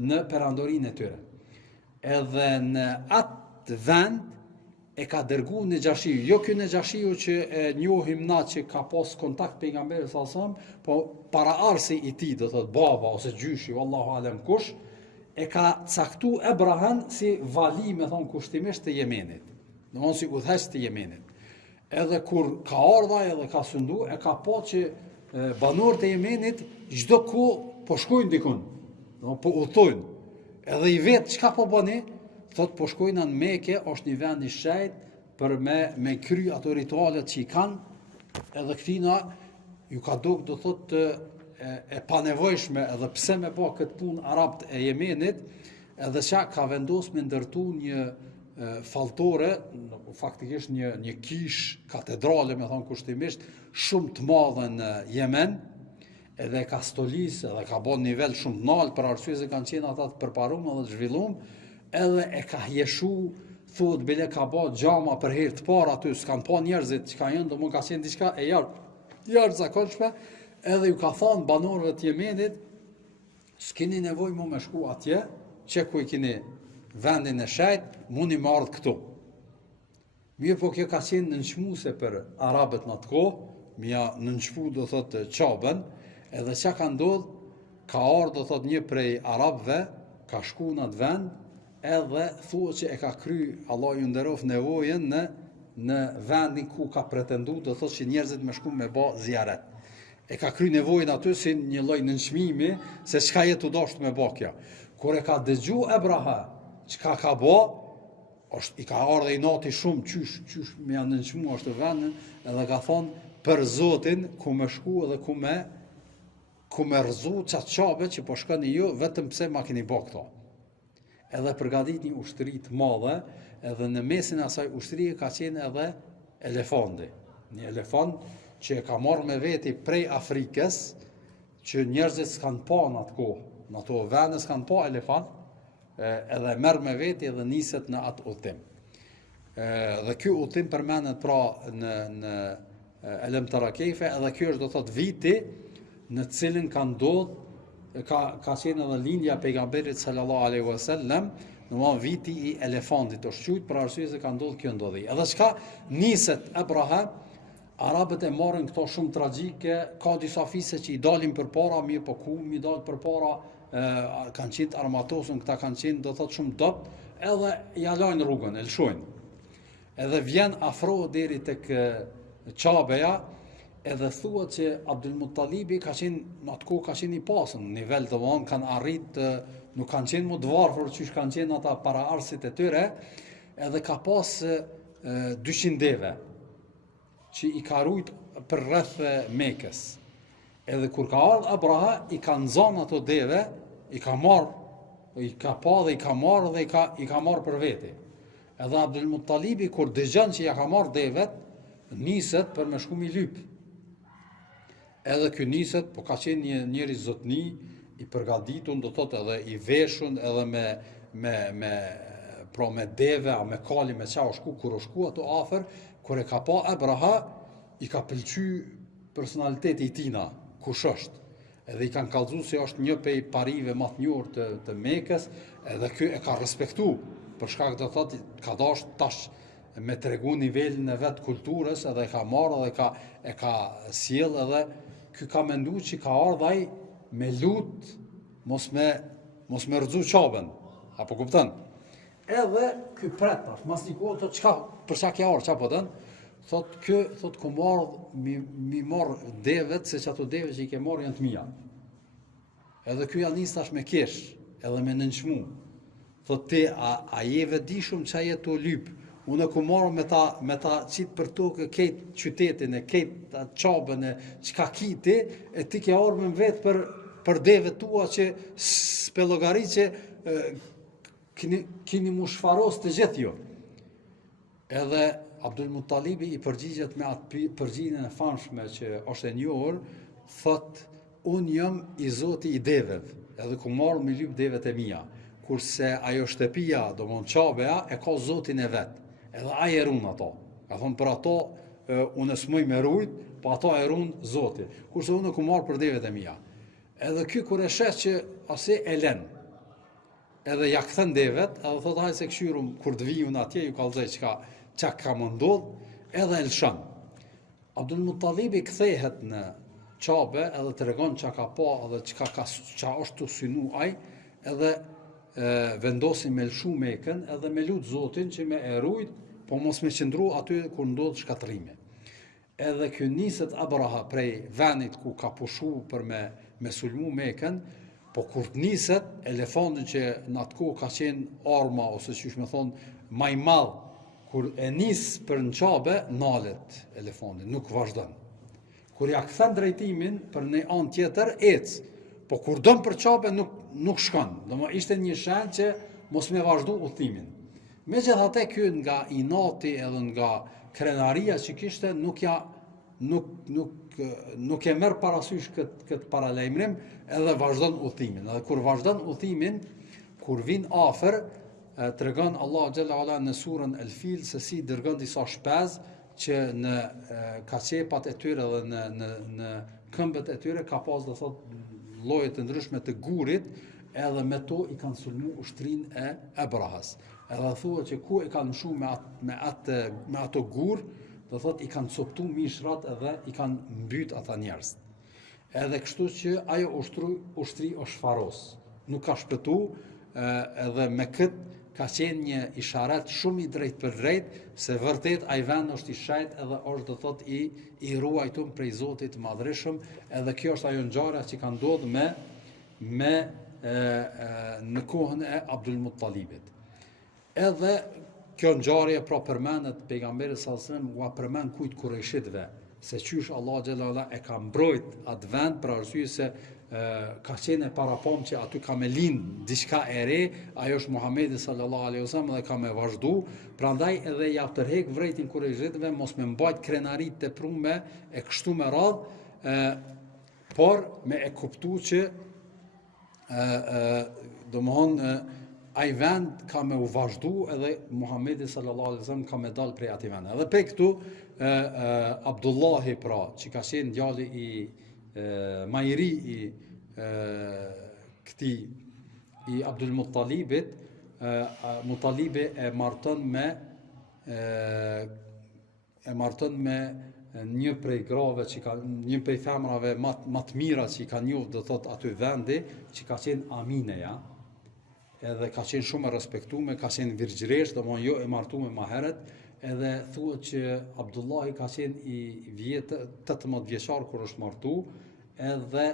në perandorinë e tyre. Edhe në atë vend e ka dërgu Nejashiu, jo ky Nejashiu që e njohim na që ka pas kontakt pejgamberit sallallahu, po paraarsi I tij, do thot baba ose gjyshi, wallahu alem kush, e ka caktu Ebrahan si vali, me thon kushtimisht të Jemenit. Domthon si udhëheq të Jemenit. Edhe kur ka ardha edhe ka sundu, e ka pa që banorët e Jemenit çdo ku po shkojnë dikun, domthon po udhtojnë. Edhe I vetë çka po bëni? Thot po shkojnë në Mekë, është një vend I shenjtë për me kry ato ritualet që I kanë, edhe këtina ju ka duk do thot e panevojshme, edhe pse me bë këtë punë arabët e Jemenit, edhe qa ka vendos me ndërtu një falltore, faktikisht një kish katedrale, me thonë kushtimisht, shumë të madhe në Jemen, edhe ka stolis, edhe ka bon nivel shumë të naltë, për arsye se kanë qenë ata të përparum edhe të zhvillum, edhe e ka hjeshu, thot bile ka ba gjama për herë të parë aty, s'kan pa njerëzit që ka jënë, do më ka qenë diçka e jarë zakonshme, edhe ju ka thonë banorëve të Jemenit, s'kini nevoj mu me shku atje, që ku I kini vendin e shajt, muni më ardhë këtu. Mirë po kjo ka qenë nënçmuse për arabët në të kohë, mja nënçmu do thotë qabën, edhe që ka ndodhë, ka ardhë do thotë një prej arabëve, ka shku në atë vend, edhe thua që e ka kry Allah ju nderof nevojën në vendin ku ka pretendu, do thotë që njerëzit me shku me ba zjaret. E ka kry nevojën aty si një lloj nënçmimi se çka jetu dashtë me ba kja. Kur e ka dëgju Ebraha, çka ka ba, I ka ardhe I nati shumë, qysh me janë nënçmu është vendin, edhe ka thonë për Zotin ku me shku edhe ku me rëzu qatë qabe që po shkani ju, vetëm pse ma keni ba këto. Edhe përgatit një ushtëri të madhe, edhe në mesin e asaj ushtërie ka qenë edhe elefanti. Një elefant që e ka marrë me veti prej Afrikës, që njerëzit s'kan pa në atë kohë. Në ato vende s'kan pa elefant, edhe merr me veti edhe niset në atë udhtim. Dhe ky udhtim përmendet pra në Elem Tarakefe, edhe ky është do thotë viti në cilin ka ndodhur ka qenë edhe lindja pejgamberit sallallahu alaihi wasallam, domthonë viti I elefantit është quajtur për arsye se ka ndodhur kjo ndodhi. Edhe çka niset Abraha, arabët e marrin këto shumë tragjike, ka disa fise që I dalin përpara, mirë po ku mi dal përpara, kanë qenë armatosën, këta kanë qenë do thotë shumë dop, edhe ja lajnë rrugën, e lshojnë. Edhe vjen afro deri tek Qabeja, edhe thua që Abdul Muttalibi ka qenë, në atë kohë ka qenë I pasën, në nivel të vonë kanë arrit, nuk kanë qenë më të varfër që kanë qenë ata para arsit e tyre, edhe ka pas 200 deve, që I ka rujt për rreth Mekës. Edhe kur ka ardhur Abraha, I ka nxanë ato deve, I ka marrë, I ka pa dhe I ka marrë dhe I ka marrë për veti. Edhe Abdul Muttalibi kur dëgjon që ja ka marrë devet, niset për me shku mi lyp. Edhe ky niset, po ka qenë një njeri zotni, I përgatitun, do thotë edhe I veshun, edhe me deve, me kali, me qa o shku, kur o shku ato afer, kur e ka pa Abraha, I ka pëlqy personaliteti I tina, kush është. Edhe I kanë kallëzu se është një prej parive më të njohur të Mekës, edhe ky e ka respektu, për shkak do thotë ka dash tash me tregu nivelin e vet kulturës, edhe e ka marrë dhe e ka sjell, edhe ky ka menduar që ka ardhur ai me lut, mos me rëzu qabën, apo kupton? Edhe ky pret tash, mas një kohë thotë çka për çka ke ardhur, çka po thon? Thot kë, thot ku marr mi marr devet, se që ato deve që I ke marr janë të mia. Edhe ky ja nis tash me kesh, edhe me nënçmu. Thot ti a je vetëdijshëm çka je tu lyp. Unë ku marr me ta qit për tokë këtë qytetin e këtë qabën e çka kiti, e ti ke ardhur me vet për devet tua që spellogari që kini mu shfaros të gjithë ju. Edhe Abdul Muttalibi i përgjigjet me atë përgjigjen e famshme që është e njohur, thot unë jam i Zoti i deveve, edhe ku marr me lyp devet e mia. Kurse ajo shtëpia, domthon Qabeja, e ka Zotin e vet. Edhe ai e ruan ato. Ka thonë për ato unë smoj me rujt, po ato e ruan Zoti. Kurse unë ku marr për devet e mia. Edhe ky kur e shes që ase e lën. Edhe ja kthen devet, edhe thot hajde se këshyrum kur të vijun atje ju kallzoj çka ka më ndodh, edhe e lëshon. Abdul Muttalibi kthehet në Qabe edhe tregon çka ka pa edhe çka është të synu ai, edhe vendosin me lshu Mekën edhe me lut Zotin që me e rujt, po mos me qëndru aty kur ndodh shkatrimi. Edhe ky niset Abraha prej venit ku ka pushu për me sulmu Mekën, po kur niset, elefantin që në atë kohë ka qenë arma, ose që me thonë maj madh, kur e nis për në Qabe, nalet elefantin, nuk vazhdon. Kur ja kthen drejtimin për një anë tjetër, ec. Po kur dëm për Qabe, nuk shkon. Domethënë ishte një shenjë që mos me vazhdu udhëtimin. Megjithatë ky nga inati edhe nga krenaria që kishte, nuk e merr parasysh këtë paralajmërim, edhe vazhdon udhëtimin. Edhe kur vazhdon udhëtimin, kur vin afër, tregon Allahu xhalla ala në surën El Fil se si dërgon disa shpez që në kaçepat e tyre dhe në këmbët e tyre ka pas do thot lloje të ndryshme të gurit, edhe me to i kanë sulmu ushtrin e Abrahas. Edhe thuhet që ku e kanë mshu me ato gur, do thot i kanë coptu mishrat edhe i kanë mbyt ata njerëz. Edhe kështu që ajo ushtri është faros. Nuk ka shpëtu, edhe me këtë ka qenë një isharet shumë i drejt për drejt, se vërtet ai vend është i shajt edhe është do thot i ruajtur prej Zotit të Madhreshëm, edhe kjo është ajo ngjarja që ka ndodhur në kohën e Abdul Muttalibit. Edhe kjo ngjarje pra përmendet pejgamberi sallallahu alajhi wasallam, ua përmend kujt kurreshitëve se qysh Allah xhalala e ka mbrojt atë vend për arsye se ka qenë parapom që aty ka me lind diçka e re, ajo është Muhamedi sallallahu alaihi wasallam dhe ka me vazhdu, prandaj edhe ja tërheq vrejtin kurreshitëve mos me mbajt krenarit të prume e kështu me radh, por me e kuptu që domthon ai vend ka me u vazhdu edhe Muhamedi sallallahu alaihi wasallam ka me dal prej atij vendi. Edhe prej këtu Abdullahi pra, që ka qenë djali i majri i i Abdul Muttalibit, Muttalibi e marton me një prej grave që ka një prej femrave më të mira që i ka njohur do thot aty vendi, që ka qenë Amineja, edhe ka qenë shumë e respektuar, ka qenë virgjëresh, domthonjë jo e martuar më herët, edhe thuhet që Abdullahi ka qenë i 18 vjeçar kur është martu, edhe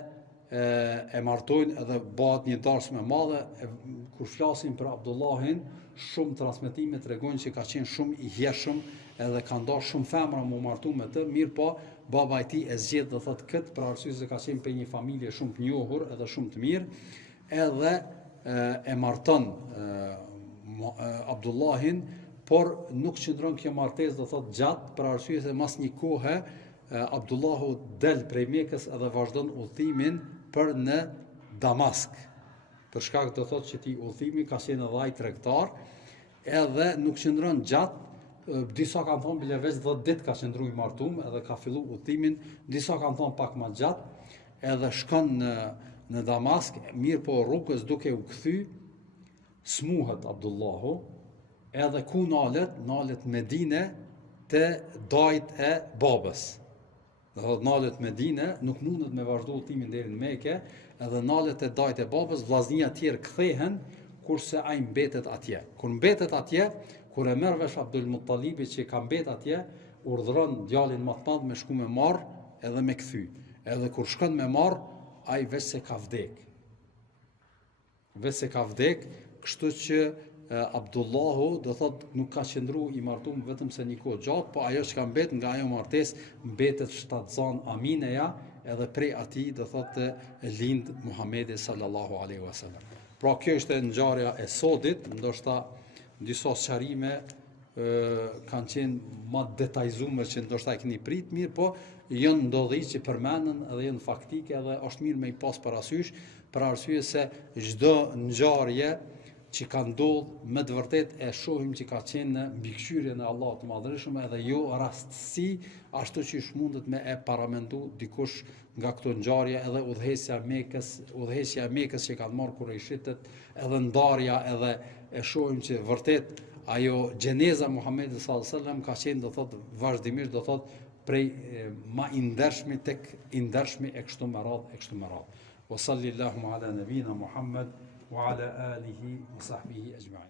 e martojnë edhe bëhet një dashje e madhe. Kur flasin për Abdullahin, shumë transmetime tregojnë që ka qenë shumë i hjeshëm, edhe ka ndarë shumë femra mu martu me të, mirë po baba i tij e zgjedh do thot këtë për arsye se ka qenë prej një familje shumë të njohur edhe shumë të mirë, edhe e marton Abdullahin, por nuk qëndron kjo martesë do thot gjatë, për arsye se mas një kohe Abdullahu del prej Mekës edhe vazhdon udhëtimin për në Damask. Për shkak do thot që ti udhëtimi ka qenë edhe ai tregtar, edhe nuk qëndron gjatë, disa kanë thonë bile veç 10 ditë ka qëndru i martum edhe ka fillu udhëtimin, disa kanë thonë pak më gjatë, edhe shkon në Damask, mirë po rrugës duke u kthy, smuhet Abdullahu, edhe ku nalet Medine të dajt e babës. Dhe thot nalet Medine, nuk mundet me vazhdu udhëtimin deri në Mekë, edhe nalet e dajt e babës, vllaznia tjerë kthehen, kurse ai mbetet atje. Kur mbetet atje, kur e merr vesh Abdul Muttalibi që ka mbet atje, urdhëron djalin më të madh me shku me marr edhe me kthy. Edhe kur shkon me marr, ai veç se ka vdek. Kështu që Abdullahu do thot nuk ka qëndru i martum vetëm se një kohë gjatë, po ajo që ka mbet nga ajo martesë mbetet shtatzan Amineja, edhe prej atij do thot lind Muhamedi sallallahu alaihi wasallam. Pra kjo ishte ngjarja e sodit, ndoshta disa sqarime kanë qenë më detajzuar që ndoshta e keni prit mirë, po janë ndodhi që përmenden edhe janë faktike edhe është mirë me i pas parasysh për arsye se çdo ngjarje që ka ndodhur me të vërtet e shohim që ka qenë në mbikëqyrjen e Allahut të Madhërisht edhe jo rastësi ashtu që mundet me e paramendu dikush nga këto ngjarje edhe udhëheqja e Mekës që kanë marrë kurajshitët edhe ndarja edhe e shohim që vërtet ajo gjeneza Muhamedit sallallahu alaihi wasallam ka qenë do thot vazhdimisht do thot prej ma i ndershmi tek i ndershmi e kështu me radhë. Wa sallallahu ala nabina Muhammad wa ala alihi wa sahbihi ajma'in.